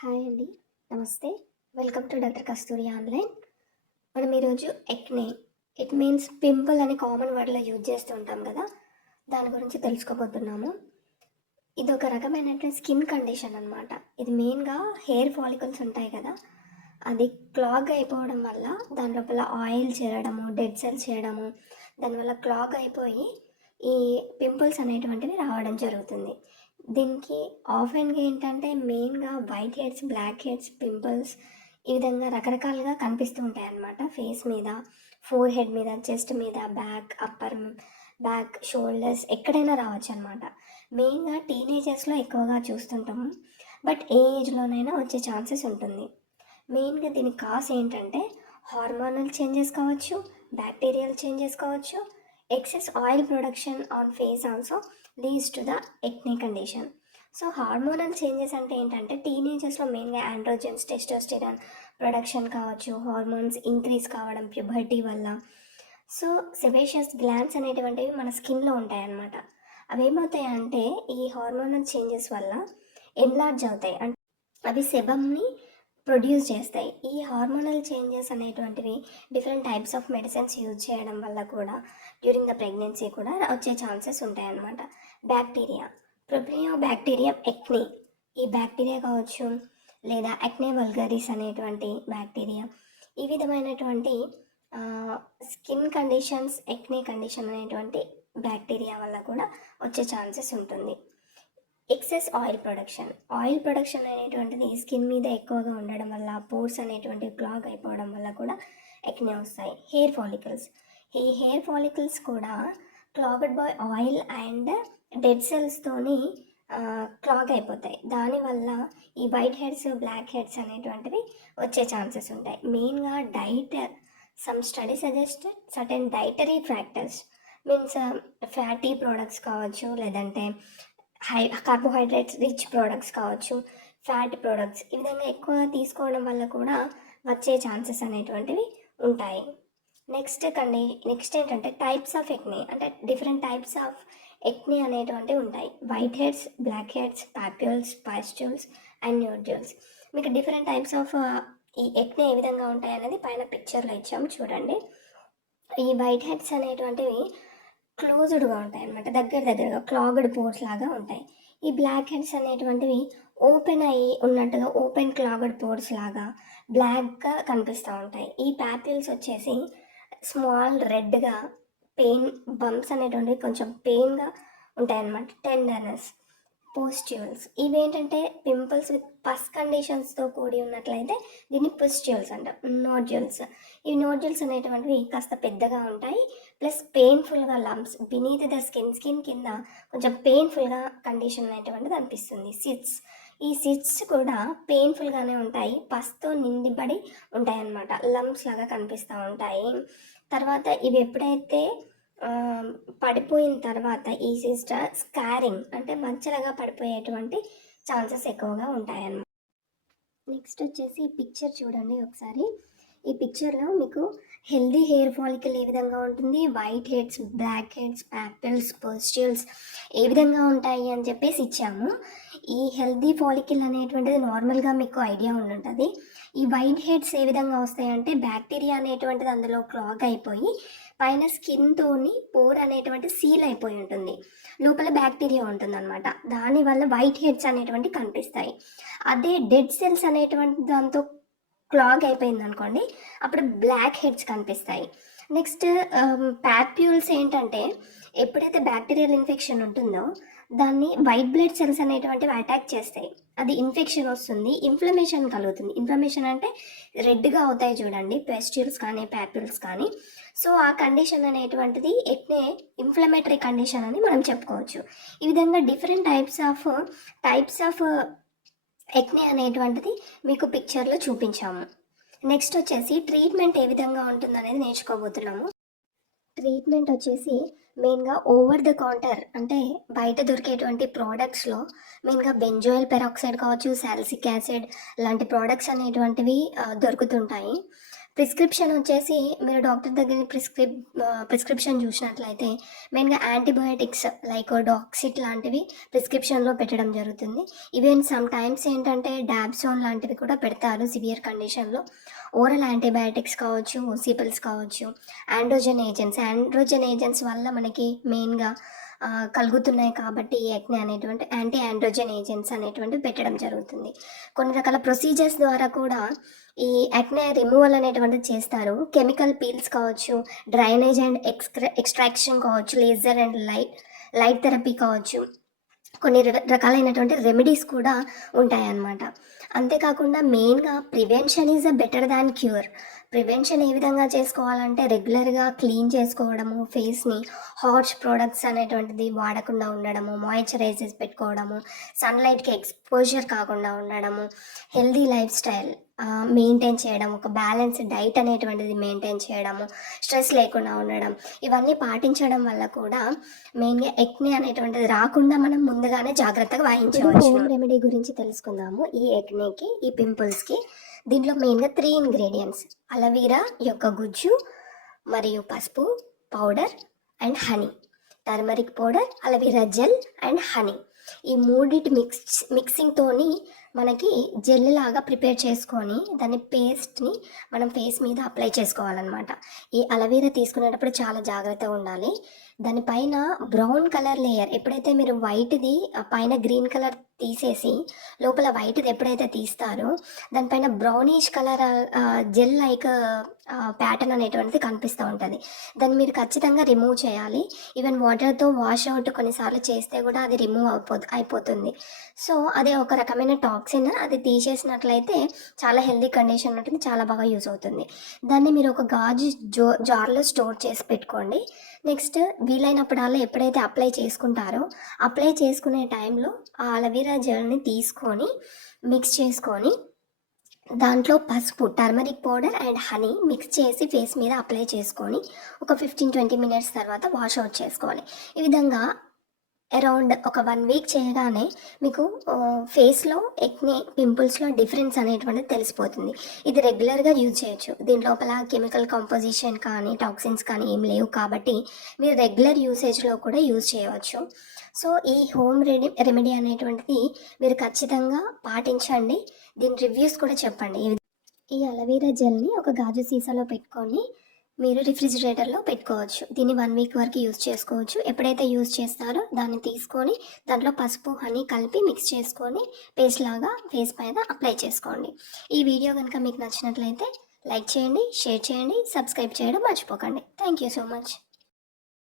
Hi అండి. నమస్తే. Welcome to doctor Kasturi online. మనం ఈరోజు ఎక్నే ఇట్ మీన్స్ పింపుల్ అనే కామన్ వర్డ్లో యూజ్ చేస్తూ ఉంటాం కదా దాని గురించి తెలుసుకోబోతున్నాము. ఇది ఒక రకమైనటువంటి స్కిన్ కండిషన్ అనమాట ఇది మెయిన్గా హెయిర్ ఫాలికల్స్ ఉంటాయి కదా అది క్లాగ్ అయిపోవడం వల్ల దాని లోపల ఆయిల్ చేరడము డెడ్ సెల్స్ చేయడము దానివల్ల క్లాగ్ అయిపోయి ఈ పింపుల్స్ అనేటువంటివి రావడం జరుగుతుంది. దీనికి ఆఫెన్గా ఏంటంటే మెయిన్గా white heads black heads pimples ఈ విధంగా రకరకాలుగా కనిపిస్తూ ఉంటాయి అన్నమాట. ఫేస్ మీద ఫోర్ హెడ్ మీద చెస్ట్ మీద బ్యాక్ అప్పర్ బ్యాక్ షోల్డర్స్ ఎక్కడైనా రావచ్చు అనమాట మెయిన్గా టీనేజర్స్లో ఎక్కువగా చూస్తుంటాము. బట్ ఏ ఏజ్లోనైనా వచ్చే ఛాన్సెస్ ఉంటుంది. మెయిన్గా దీని కాస్ ఏంటంటే హార్మోనల్ చేంజెస్ కావచ్చు బ్యాక్టీరియల్ చేంజెస్ కావచ్చు excess oil production on face also leads to the acne condition so hormonal changes అంటే ఏంటంటే టీనేజర్స్లో మెయిన్గా ఆండ్రోజన్స్ టెస్టోస్టెరాన్ ప్రొడక్షన్ కావచ్చు హార్మోన్స్ ఇంక్రీజ్ కావడం ప్యూబర్టీ వల్ల. సో సెబేషియస్ గ్లాన్స్ అనేటువంటివి మన స్కిన్లో ఉంటాయన్నమాట. అవి ఏమవుతాయంటే ఈ హార్మోనల్ చేంజెస్ వల్ల ఎన్లార్జ్ అవుతాయి. అంటే అవి సెబమ్ని ప్రొడ్యూస్ చేస్తాయి. ఈ హార్మోనల్ చేంజెస్ అనేటువంటివి different types of medicines use చేయడం వల్ల కూడా డ్యూరింగ్ ద ప్రెగ్నెన్సీ కూడా వచ్చే ఛాన్సెస్ ఉంటాయన్నమాట. బ్యాక్టీరియా. ప్రొబ్లియో బ్యాక్టీరియా ఎక్ని. ఈ బ్యాక్టీరియా కావచ్చు లేదా ఎక్నే వల్గరీస్ అనేటువంటి బ్యాక్టీరియా. ఈ విధమైనటువంటి స్కిన్ కండిషన్స్ ఎక్నే కండిషన్ అనేటువంటి బ్యాక్టీరియా వల్ల కూడా వచ్చే ఛాన్సెస్ ఉంటుంది. Excess oil production. Oil production అనేటువంటిది స్కిన్ మీద ఎక్కువగా ఉండడం వల్ల పోర్స్ అనేటువంటివి క్లాగ్ అయిపోవడం వల్ల కూడా ఎక్నే వస్తాయి. Hair follicles. ఈ హెయిర్ ఫాలికల్స్ కూడా clogged by oil and dead సెల్స్తోని clog అయిపోతాయి. దానివల్ల ఈ వైట్ హెడ్స్ బ్లాక్ హెడ్స్ అనేటువంటివి వచ్చే ఛాన్సెస్ ఉంటాయి. మెయిన్గా diet some study suggest certain dietary factors. Means fatty products కావచ్చు లేదంటే హై కార్బోహైడ్రేట్స్ రిచ్ ప్రోడక్ట్స్ కావచ్చు ఫ్యాట్ ప్రోడక్ట్స్ ఈ విధంగా ఎక్కువ తీసుకోవడం వల్ల కూడా వచ్చే ఛాన్సెస్ అనేటువంటివి ఉంటాయి. నెక్స్ట్ కండి నెక్స్ట్ ఏంటంటే టైప్స్ ఆఫ్ ఎక్నే అంటే డిఫరెంట్ టైప్స్ ఆఫ్ ఎక్నే అనేటువంటివి ఉంటాయి. White heads black heads papules pustules and nodules మీకు డిఫరెంట్ టైప్స్ ఆఫ్ ఈ ఎక్నే ఏ విధంగా ఉంటాయి అనేది పైన పిక్చర్లో ఇచ్చాము చూడండి. ఈ వైట్ హెడ్స్ అనేటువంటివి క్లోజ్డ్గా ఉంటాయి అన్నమాట. దగ్గర దగ్గరగా క్లాగ్డ్ పోర్స్ లాగా ఉంటాయి. ఈ బ్లాక్ హెడ్స్ అనేటువంటివి ఓపెన్ అయ్యి ఉన్నట్టుగా ఓపెన్ క్లాగ్డ్ పోర్స్ లాగా బ్లాక్గా కనిపిస్తూ ఉంటాయి. ఈ ప్యాపిల్స్ వచ్చేసి స్మాల్ రెడ్గా పెయిన్ బంప్స్ అనేటువంటివి కొంచెం పెయిన్గా ఉంటాయి అనమాట టెండర్నెస్ పోస్ట్యూల్స్. ఇవేంటంటే పింపుల్స్ విత్ పస్ కండిషన్స్తో కూడి ఉన్నట్లయితే దీన్ని పుస్ట్యూల్స్ అంటాం. నోడ్యూల్స్. ఈ నోడ్యూల్స్ అనేటువంటివి కాస్త పెద్దగా ఉంటాయి. Plus పెయిన్ఫుల్గా lumps beneath the skin skin కింద కొంచెం పెయిన్ఫుల్గా కండిషన్ అనేటువంటిది అనిపిస్తుంది. సిట్స్. ఈ సిట్స్ కూడా పెయిన్ఫుల్గానే ఉంటాయి. పస్తో నిండిపడి ఉంటాయి అన్నమాట లంప్స్ లాగా కనిపిస్తూ ఉంటాయి. తర్వాత ఇవి ఎప్పుడైతే పడిపోయిన తర్వాత ఈ సిస్టర్ స్కారింగ్ అంటే మచ్చలుగా పడిపోయేటువంటి ఛాన్సెస్ ఎక్కువగా ఉంటాయన్నమాట. నెక్స్ట్ వచ్చేసి ఈ పిక్చర్ చూడండి ఒకసారి. ఈ పిక్చర్లో మీకు హెల్దీ హెయిర్ ఫాలికల్ ఏ విధంగా ఉంటుంది? White heads black heads papules pustules ఏ విధంగా ఉంటాయి అని చెప్పేసి ఇచ్చాము. ఈ హెల్దీ ఫాలికల్ అనేటువంటిది నార్మల్గా మీకు ఐడియా ఉండి ఉంటుంది ఈ వైట్ హెడ్స్ ఏ విధంగా వస్తాయంటే బ్యాక్టీరియా అనేటువంటిది అందులో క్లాగ్ అయిపోయి పైన స్కిన్తోని పోర్ అనేటువంటి సీల్ అయిపోయి ఉంటుంది. లోపల బ్యాక్టీరియా ఉంటుందన్నమాట. దానివల్ల వైట్ హెడ్స్ అనేటువంటి కనిపిస్తాయి. అదే డెడ్ సెల్స్ అనేటువంటి దాంతో క్లాగ్ అయిపోయింది అనుకోండి అప్పుడు బ్లాక్ హెడ్స్ కనిపిస్తాయి. నెక్స్ట్ ప్యాప్యూల్స్ ఏంటంటే ఎప్పుడైతే బ్యాక్టీరియల్ ఇన్ఫెక్షన్ ఉంటుందో దాన్ని వైట్ బ్లడ్ సెల్స్ అనేటువంటివి అటాక్ చేస్తాయి. అది ఇన్ఫెక్షన్ వస్తుంది ఇన్ఫ్లమేషన్ కలుగుతుంది. ఇన్ఫ్లమేషన్ అంటే రెడ్గా అవుతాయి చూడండి పెస్ట్యూల్స్ కానీ ప్యాప్యూల్స్ కానీ. సో ఆ కండిషన్ అనేటువంటిది ఎట్నే ఇన్ఫ్లమేటరీ కండిషన్ అని మనం చెప్పుకోవచ్చు. ఈ విధంగా different types of types of acne అనేటువంటిది మీకు పిక్చర్లో చూపించాము. నెక్స్ట్ వచ్చేసి ట్రీట్మెంట్ ఏ విధంగా ఉంటుందనేది నేర్చుకోబోతున్నాము. ట్రీట్మెంట్ వచ్చేసి మెయిన్గా ఓవర్ ద కౌంటర్ అంటే బయట దొరికేటువంటి ప్రోడక్ట్స్లో మెయిన్గా బెంజోయిల్ పెరాక్సైడ్ కావచ్చు సాల్సిక్ యాసిడ్ లాంటి ప్రోడక్ట్స్ అనేటువంటివి దొరుకుతుంటాయి. ప్రిస్క్రిప్షన్ వచ్చేసి మీరు డాక్టర్ దగ్గర ప్రిస్క్రిప్ ప్రిస్క్రిప్షన్ చూసినట్లయితే మెయిన్గా యాంటీబయోటిక్స్ లైక్ డాక్సిట్ లాంటివి ప్రిస్క్రిప్షన్లో పెట్టడం జరుగుతుంది. ఈవెన్ సమ్ టైమ్స్ ఏంటంటే డాబ్సోన్ లాంటివి కూడా పెడతారు సివియర్ కండిషన్లో. ఓరల్ యాంటీబయాటిక్స్ కావచ్చు సిపిల్స్ కావచ్చు ఆండ్రోజన్ ఏజెంట్స్. ఆండ్రోజన్ ఏజెంట్స్ వల్ల మనకి మెయిన్గా కలుగుతున్నాయి కాబట్టి ఈ ఎక్నే అనేటువంటి యాంటీ ఆండ్రోజన్ ఏజెంట్స్ అనేటువంటివి పెట్టడం జరుగుతుంది. కొన్ని రకాల ప్రొసీజర్స్ ద్వారా కూడా ఈ యాక్నే రిమూవల్ అనేటువంటిది చేస్తారు. కెమికల్ పీల్స్ కావచ్చు డ్రైనేజ్ అండ్ ఎక్స్ట్రా ఎక్స్ట్రాక్షన్ కావచ్చు laser and light light therapy కావచ్చు. కొన్ని రకాలైనటువంటి రెమెడీస్ కూడా ఉంటాయన్నమాట. అంతేకాకుండా మెయిన్గా prevention is a better than cure prevention ఏ విధంగా చేసుకోవాలంటే రెగ్యులర్గా క్లీన్ చేసుకోవడము ఫేస్ని హార్ష్ ప్రోడక్ట్స్ అనేటువంటిది వాడకుండా ఉండడము మాయిశ్చరైజర్స్ పెట్టుకోవడము సన్లైట్కి ఎక్స్పోజర్ కాకుండా ఉండడము హెల్దీ లైఫ్ స్టైల్ మెయింటైన్ చేయడం ఒక బ్యాలెన్స్ డైట్ అనేటువంటిది మెయింటైన్ చేయడము స్ట్రెస్ లేకుండా ఉండడం ఇవన్నీ పాటించడం వల్ల కూడా మెయిన్గా ఎక్నే అనేటువంటిది రాకుండా మనం ముందుగానే జాగ్రత్తగా వాయించవచ్చు. హోమ్ రెమెడీ గురించి తెలుసుకుందాము. ఈ ఎక్నేకి ఈ పింపుల్స్కి దీంట్లో మెయిన్గా త్రీ ఇంగ్రీడియంట్స్ అలవీరా యొక్క గుజ్జు మరియు పసుపు powder and honey turmeric powder aloe vera gel and honey ఈ మూడిటి మిక్స్ మిక్సింగ్తోని మనకి జెల్ లాగా ప్రిపేర్ చేసుకొని దాని పేస్ట్ని మనం ఫేస్ మీద అప్లై చేసుకోవాలన్నమాట. ఈ అలవీరా తీసుకునేటప్పుడు చాలా జాగ్రత్తగా ఉండాలి. దానిపైన బ్రౌన్ కలర్ లేయర్ ఎప్పుడైతే మీరు వైట్ది పైన గ్రీన్ కలర్ తీసేసి లోపల వైట్ది ఎప్పుడైతే తీస్తారో దానిపైన brownish colour gel like pattern అనేటువంటిది కనిపిస్తూ ఉంటుంది. దాన్ని మీరు ఖచ్చితంగా రిమూవ్ చేయాలి. ఈవెన్ వాటర్తో వాష్ అవుట్ కొన్నిసార్లు చేస్తే కూడా అది రిమూవ్ అయిపో అయిపోతుంది. సో అది ఒక రకమైన టాక్సిన్ అది తీసేసినట్లయితే చాలా హెల్దీ కండిషన్ ఉంటుంది చాలా బాగా యూజ్ అవుతుంది. దాన్ని మీరు ఒక గాజు జో జార్లో స్టోర్ చేసి పెట్టుకోండి. నెక్స్ట్ వీలైనప్పుడల్లా ఎప్పుడైతే అప్లై చేసుకుంటారో అప్లై చేసుకునే టైంలో ఆ అలవీరా జెల్ని తీసుకొని మిక్స్ చేసుకొని దాంట్లో పసుపు turmeric powder and honey mix చేసి ఫేస్ మీద అప్లై చేసుకొని ఒక ఫిఫ్టీన్ ట్వంటీ మినిట్స్ తర్వాత వాష్ అవుట్ చేసుకోవాలి. ఈ విధంగా అరౌండ్ ఒక వన్ వీక్ చేయగానే మీకు ఫేస్లో ఎక్నే పింపుల్స్లో డిఫరెన్స్ అనేటువంటిది తెలిసిపోతుంది. ఇది రెగ్యులర్గా యూజ్ చేయొచ్చు. దీని లోపల కెమికల్ కాంపోజిషన్ కానీ టాక్సిన్స్ కానీ ఏం లేవు కాబట్టి మీరు రెగ్యులర్ యూసేజ్లో కూడా యూజ్ చేయవచ్చు. సో ఈ హోమ్ రెడీ రెమెడీ అనేటువంటిది మీరు ఖచ్చితంగా పాటించండి. దీని రివ్యూస్ కూడా చెప్పండి. ఈ ఈ అలవీరా జెల్ని ఒక గాజు సీసాలో పెట్టుకొని మీరు రిఫ్రిజిరేటర్లో పెట్టుకోవచ్చు. దీన్ని వన్ వీక్ వరకు యూజ్ చేసుకోవచ్చు. ఎప్పుడైతే యూజ్ చేస్తారో దాన్ని తీసుకొని దాంట్లో పసుపు హనీ కలిపి మిక్స్ చేసుకొని పేస్ట్ లాగా ఫేస్ పైన అప్లై చేసుకోండి. ఈ వీడియో కనుక మీకు నచ్చినట్లయితే లైక్ చేయండి షేర్ చేయండి సబ్స్క్రైబ్ చేయడం మర్చిపోకండి. Thank you so much.